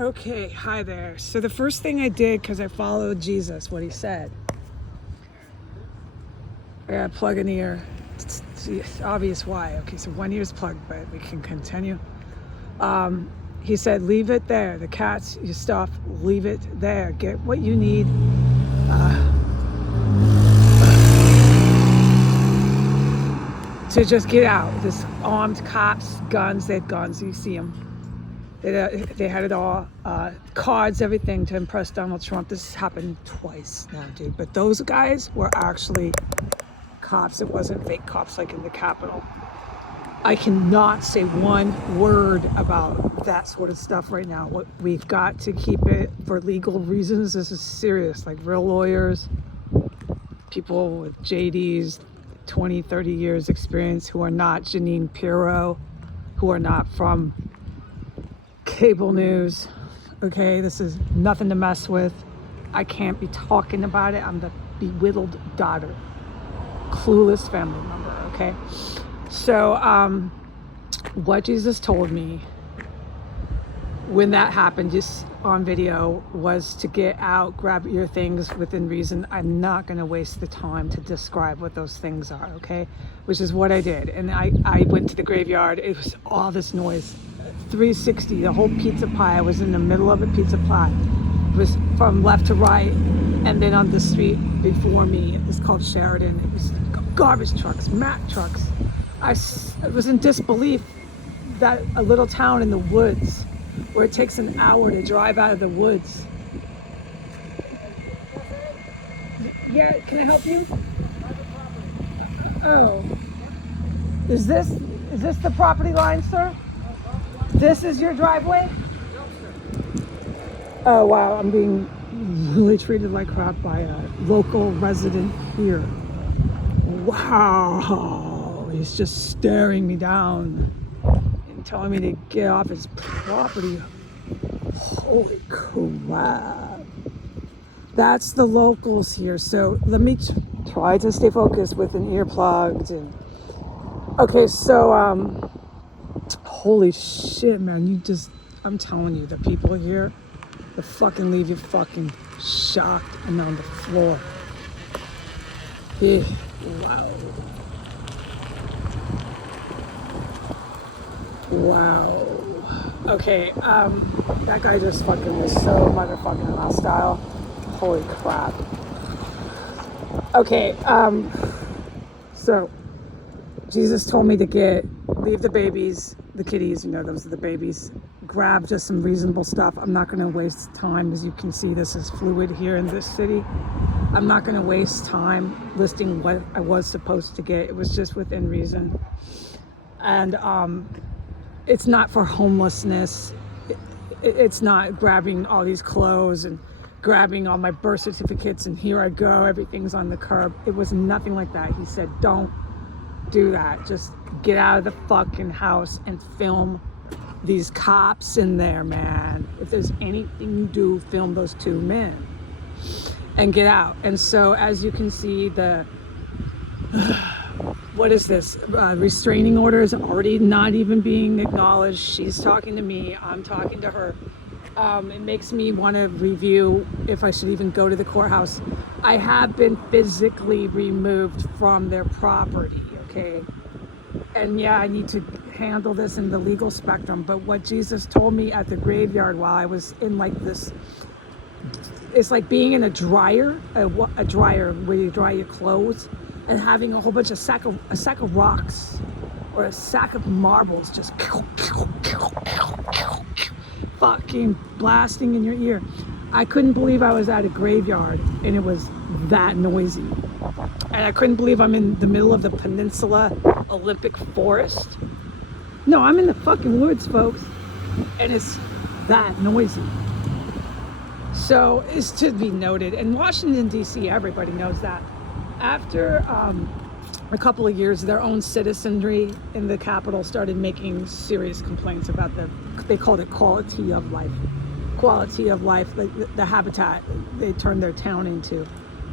Okay, hi there. So the first thing I did, because I followed Jesus, what he said, I gotta plug an ear. It's obvious why. Okay, so one ear's plugged, but we can continue. He said, leave it there. The cats, your stuff, leave it there. Get what you need. To just get out. This armed cops, guns, they had guns, you see them. They had it all, cards, everything to impress Donald Trump. This has happened twice now, dude. But those guys were actually cops. It wasn't fake cops like in the Capitol. I cannot say one word about that sort of stuff right now. We've got to keep it for legal reasons. This is serious, like real lawyers, people with JDs, 20, 30 years experience, who are not Janine Pirro, who are not from cable news. Okay, this is nothing to mess with. I can't be talking about it. I'm the bewildered daughter, clueless family member. Okay, so what Jesus told me when that happened, just on video, was to get out, grab your things within reason. I'm not going to waste the time to describe what those things are, okay? Which is what I did. And I went to the graveyard. It was all this noise. 360, the whole pizza pie. I was in the middle of a pizza pie. It was from left to right. And then on the street before me, it was called Sheridan. It was garbage trucks, Mack trucks. I was in disbelief that a little town in the woods, where it takes an hour to drive out of the woods. Yeah, can I help you? Oh. Is this the property line, sir? This is your driveway? Oh wow, I'm being really treated like crap by a local resident here. Wow, he's just staring me down and telling me to get off his property. Holy crap. That's the locals here. So let me try to stay focused with an ear plugged. And okay, so holy shit, man, I'm telling you, the people here, they fucking leave you fucking shocked and on the floor. Yeah, wow. Wow. Okay, that guy just fucking was so motherfucking hostile. Holy crap. Okay, so Jesus told me to leave the babies, the kitties, those are the babies, grab just some reasonable stuff. I'm not gonna waste time. As you can see, this is fluid here in this city. I'm not gonna waste time listing what I was supposed to get. It was just within reason. And it's not for homelessness. It's not grabbing all these clothes and grabbing all my birth certificates and here I go, everything's on the curb. It was nothing like that. He said, don't do that. Just get out of the fucking house and film these cops in there, man. If there's anything you do, film those two men and get out. And so as you can see, what is this? Restraining order is already not even being acknowledged. She's talking to me, I'm talking to her. It makes me want to review if I should even go to the courthouse. I have been physically removed from their property, okay? And yeah, I need to handle this in the legal spectrum, but what Jesus told me at the graveyard while I was in like this, it's like being in a dryer, a dryer where you dry your clothes, and having a whole bunch of a sack of rocks or a sack of marbles just fucking blasting in your ear. I couldn't believe I was at a graveyard and it was that noisy. And I couldn't believe I'm in the middle of the Peninsula Olympic Forest. No, I'm in the fucking woods, folks. And it's that noisy. So it's to be noted. In Washington, D.C., everybody knows that. After a couple of years, their own citizenry in the Capitol started making serious complaints about they called it quality of life, the habitat they turned their town into,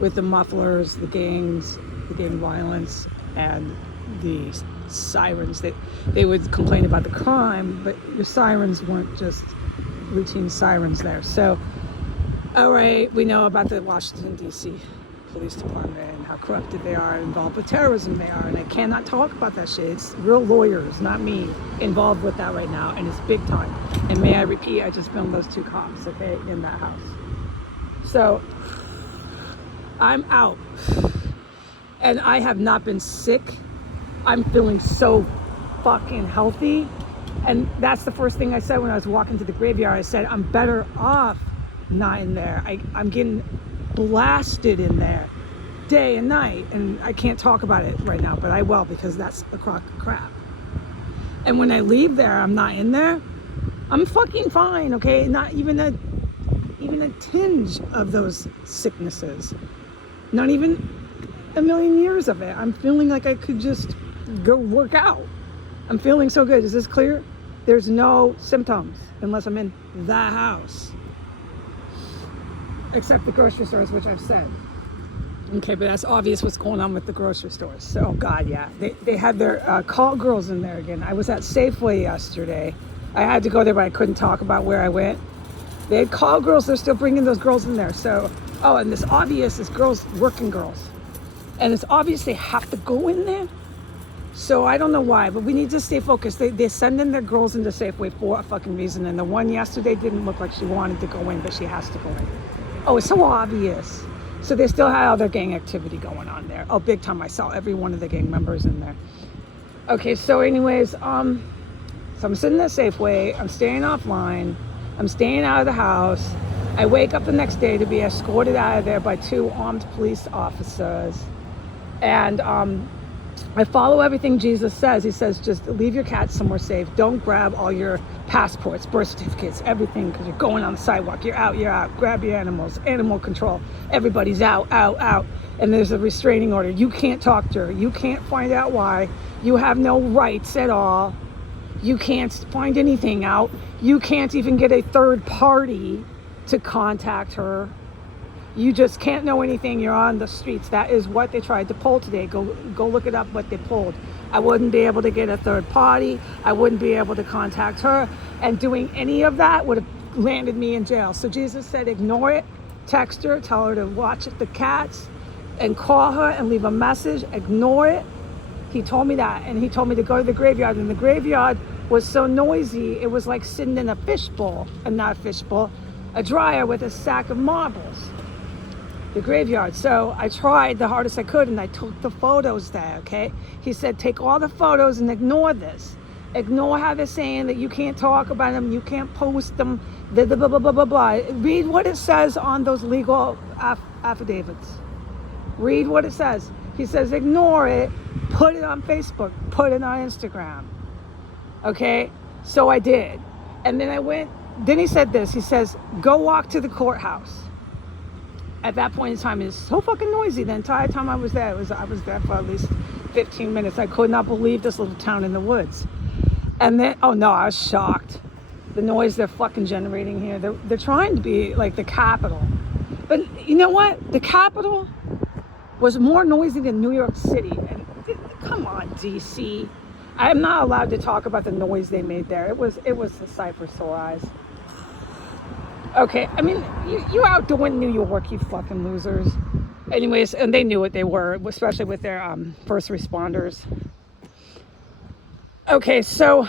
with the mufflers, the gangs, the gang violence, and the sirens. They would complain about the crime, but the sirens weren't just routine sirens there. So, all right, we know about the Washington, D.C. Police Department and how corrupted they are, involved with terrorism they are, and I cannot talk about that shit. It's real lawyers, not me, involved with that right now, and it's big time. And may I repeat, I just filmed those 2 cops, okay, in that house. So, I'm out, and I have not been sick. I'm feeling so fucking healthy, and that's the first thing I said when I was walking to the graveyard. I said, I'm better off not in there. I'm getting blasted in there day and night, and I can't talk about it right now, but I will, because that's a crock of crap. And when I leave there, I'm not in there, I'm fucking fine, okay? Not even a tinge of those sicknesses, not even a million years of it. I'm feeling like I could just go work out. I'm feeling so good. Is this clear? There's no symptoms unless I'm in the house, except the grocery stores, which I've said. Okay, but that's obvious what's going on with the grocery stores. So, oh God, yeah. They had their call girls in there again. I was at Safeway yesterday. I had to go there, but I couldn't talk about where I went. They had call girls. They're still bringing those girls in there. So, oh, and this obvious is girls, working girls. And it's obvious they have to go in there. So I don't know why, but we need to stay focused. They're sending their girls into Safeway for a fucking reason. And the one yesterday didn't look like she wanted to go in, but she has to go in. Oh, it's so obvious. So they still had other gang activity going on there. Oh, big time. I saw every one of the gang members in there. Okay, so anyways, so I'm sitting at Safeway. I'm staying offline. I'm staying out of the house. I wake up the next day to be escorted out of there by 2 armed police officers. And I follow everything Jesus says. He says, just leave your cat somewhere safe. Don't grab all your passports, birth certificates, everything, because you're going on the sidewalk. You're out. Grab your animals. Animal control. Everybody's out. And there's a restraining order. You can't talk to her. You can't find out why. You have no rights at all. You can't find anything out. You can't even get a third party to contact her. You just can't know anything. You're on the streets. That is what they tried to pull today. Go look it up, what they pulled. I wouldn't be able to get a third party. I wouldn't be able to contact her. And doing any of that would have landed me in jail. So Jesus said, ignore it. Text her. Tell her to watch the cats and call her and leave a message. Ignore it. He told me that. And he told me to go to the graveyard. And the graveyard was so noisy. It was like sitting in a fishbowl. And not a fishbowl. A dryer with a sack of marbles. The graveyard. So I tried the hardest I could, and I took the photos there, okay? He said, take all the photos and ignore this. Ignore how they're saying that you can't talk about them, you can't post them, blah, blah, blah, blah, blah, blah. Read what it says on those legal affidavits. Read what it says. He says, ignore it, put it on Facebook, put it on Instagram. Okay? So I did. And then he said this, he says, go walk to the courthouse. At that point in time, it's so fucking noisy. The entire time I was there, I was there for at least 15 minutes. I could not believe this little town in the woods. And then, oh no, I was shocked. The noise they're fucking generating here. They're trying to be like the capital. But you know what? The capital was more noisy than New York City. And come on, DC. I'm not allowed to talk about the noise they made there. It was a sight for sore eyes. Okay, I mean, you out doing New York, you fucking losers. Anyways, and they knew what they were, especially with their first responders. Okay, so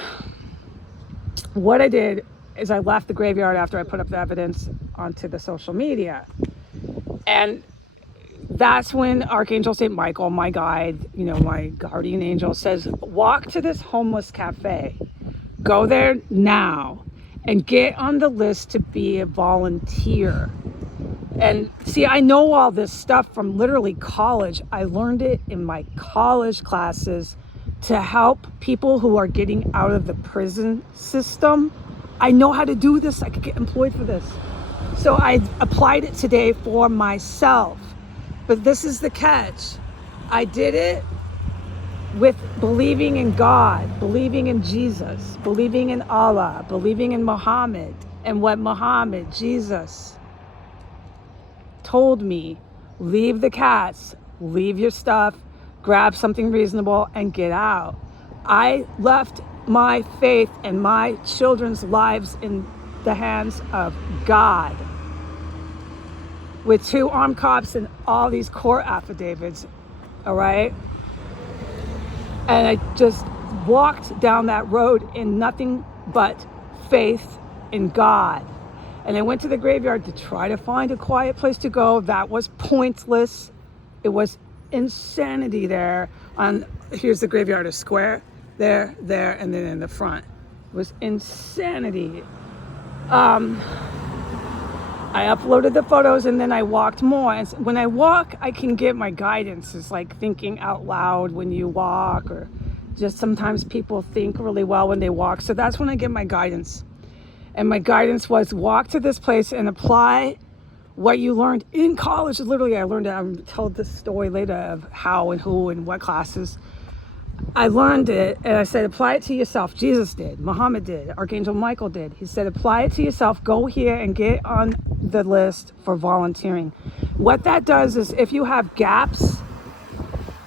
what I did is I left the graveyard after I put up the evidence onto the social media. And that's when Archangel St. Michael, my guide, my guardian angel, says, walk to this homeless cafe. Go there now. And get on the list to be a volunteer. And see, I know all this stuff from literally college. I learned it in my college classes to help people who are getting out of the prison system. I know how to do this. I could get employed for this. So I applied it today for myself. But this is the catch. I did it with believing in God, believing in Jesus, believing in Allah, believing in Muhammad, and what Muhammad, Jesus, told me. Leave the cats, leave your stuff, grab something reasonable, and get out. I left my faith and my children's lives in the hands of God with 2 armed cops and all these court affidavits, all right? And I just walked down that road in nothing but faith in God. And I went to the graveyard to try to find a quiet place to go. That was pointless. It was insanity there. Here's the graveyard, a square, there, and then in the front. It was insanity. I uploaded the photos and then I walked more. And when I walk, I can get my guidance. It's like thinking out loud when you walk, or just sometimes people think really well when they walk. So that's when I get my guidance. And my guidance was walk to this place and apply what you learned in college. Literally, I learned it. I'll tell this story later of how and who and what classes. I learned it and I said, apply it to yourself. Jesus did, Muhammad did, Archangel Michael did. He said, apply it to yourself. Go here and get on the list for volunteering. What that does is if you have gaps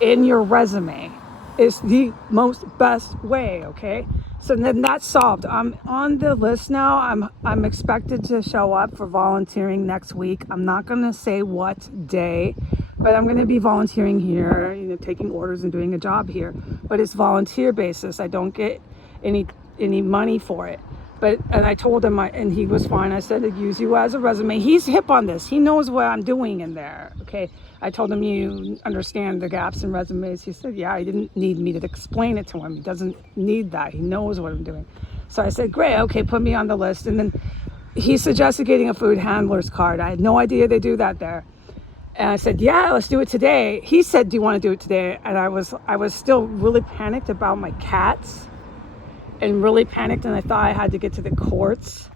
in your resume, it's the most best way, okay? So then that's solved. I'm on the list now. I'm expected to show up for volunteering next week. I'm not going to say what day, but I'm going to be volunteering here, taking orders and doing a job here. But it's volunteer basis. I don't get any money for it. And I told him, and he was fine. I said, I'd use you as a resume. He's hip on this. He knows what I'm doing in there. Okay. I told him, you understand the gaps in resumes. He said, yeah, he didn't need me to explain it to him. He doesn't need that. He knows what I'm doing. So I said, great. Okay. Put me on the list. And then he suggested getting a food handler's card. I had no idea they do that there. And I said, yeah, let's do it today. He said, do you want to do it today? And I was still really panicked about my cats. And really panicked, and I thought I had to get to the courts.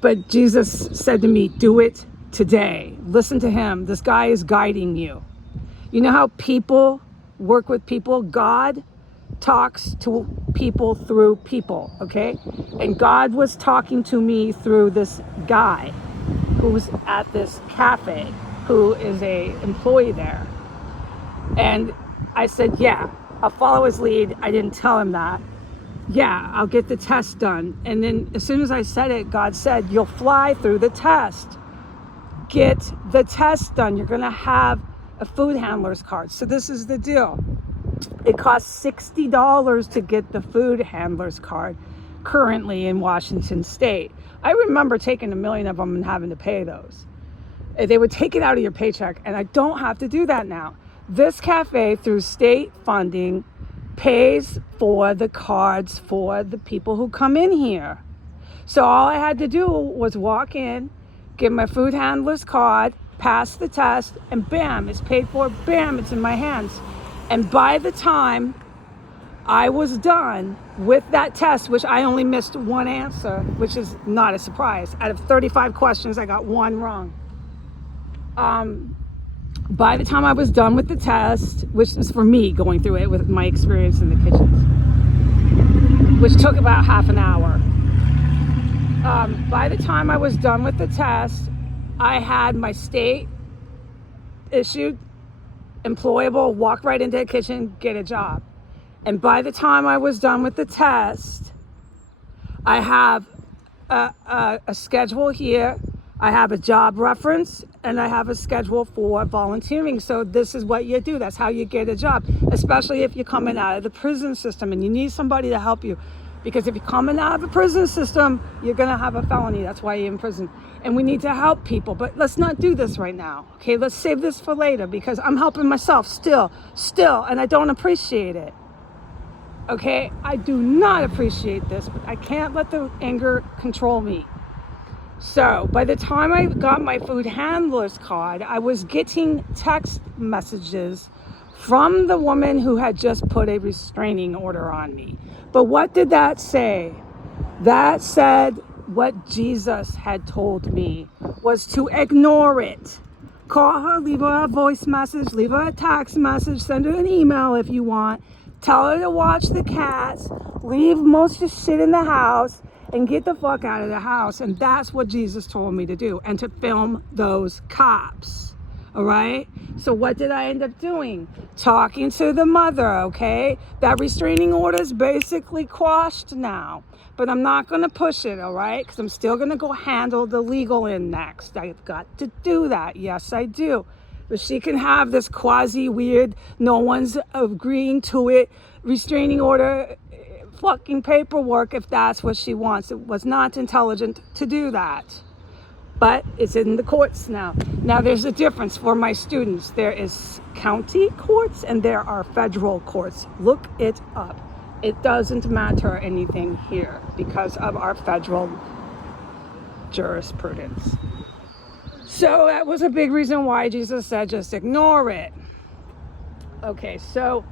But Jesus said to me, do it today. Listen to him. This guy is guiding you. You know how people work with people? God talks to people through people, okay? And God was talking to me through this guy who was at this cafe, who is a employee there. And I said, yeah, I'll follow his lead. I didn't tell him that. Yeah, I'll get the test done. And then as soon as I said it, God said, you'll fly through the test. Get the test done. You're going to have a food handler's card. So this is the deal. It costs $60 to get the food handler's card currently in Washington State. I remember taking 1 million of them and having to pay those. They would take it out of your paycheck, and I don't have to do that now. This cafe, through state funding, pays for the cards for the people who come in here. So all I had to do was walk in, get my food handler's card, pass the test, and bam, it's paid for, bam, it's in my hands. And by the time I was done with that test, which I only missed one answer, which is not a surprise. Out of 35 questions, I got 1 wrong. By the time I was done with the test, which is for me going through it with my experience in the kitchens, which took about half an hour. By the time I was done with the test, I had my state issued, employable, walk right into the kitchen, get a job. And by the time I was done with the test, I have a schedule here. I have a job reference, and I have a schedule for volunteering. So this is what you do. That's how you get a job, especially if you're coming out of the prison system and you need somebody to help you. Because if you're coming out of the prison system, you're going to have a felony. That's why you're in prison. And we need to help people. But let's not do this right now. Okay, let's save this for later, because I'm helping myself still, and I don't appreciate it. Okay, I do not appreciate this, but I can't let the anger control me. So by the time I got my food handler's card, I was getting text messages from the woman who had just put a restraining order on me. But what did that say? That said what Jesus had told me was to ignore it. Call her, leave her a voice message, leave her a text message, send her an email if you want. Tell her to watch the cats, leave most of the shit in the house, and get the fuck out of the house. And that's what Jesus told me to do, and to film those cops. All right. So what did I end up doing? Talking to the mother. Okay. That restraining order is basically quashed now, but I'm not going to push it. All right. Because I'm still going to go handle the legal end next. I've got to do that. Yes, I do. But she can have this quasi weird, no one's agreeing to it, restraining order fucking paperwork if that's what she wants. It was not intelligent to do that. But it's in the courts now. Now there's a difference for my students. There is county courts and there are federal courts. Look it up. It doesn't matter anything here because of our federal jurisprudence. So that was a big reason why Jesus said, just ignore it. Okay, so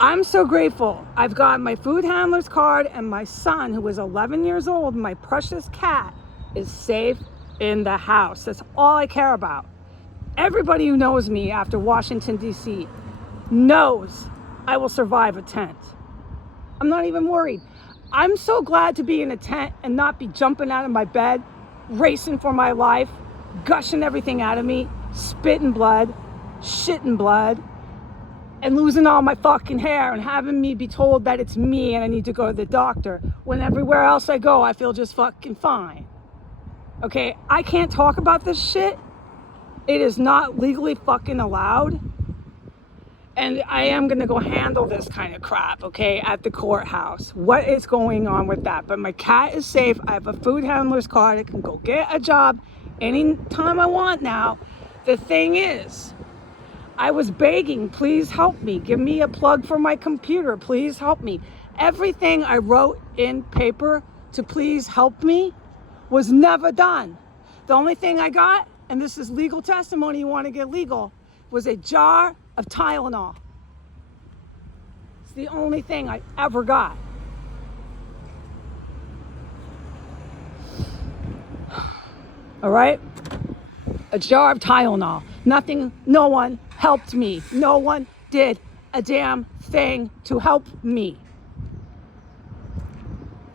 I'm so grateful. I've got my food handler's card and my son, who is 11 years old, my precious cat, is safe in the house. That's all I care about. Everybody who knows me after Washington, D.C. knows I will survive a tent. I'm not even worried. I'm so glad to be in a tent and not be jumping out of my bed, racing for my life, gushing everything out of me, spitting blood, shitting blood, and losing all my fucking hair and having me be told that it's me and I need to go to the doctor when everywhere else I go I feel just fucking fine. Okay, I can't talk about this shit. It is not legally fucking allowed. And I am going to go handle this kind of crap, okay, at the courthouse. What is going on with that? But my cat is safe. I have a food handler's card. I can go get a job anytime I want now. The thing is, I was begging, please help me. Give me a plug for my computer. Please help me. Everything I wrote in paper to please help me was never done. The only thing I got, and this is legal testimony, you want to get legal, was a jar of Tylenol. It's the only thing I ever got. All right? A jar of Tylenol. Nothing, no one helped me. No one did a damn thing to help me.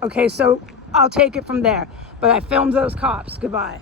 Okay, so I'll take it from there. But I filmed those cops. Goodbye.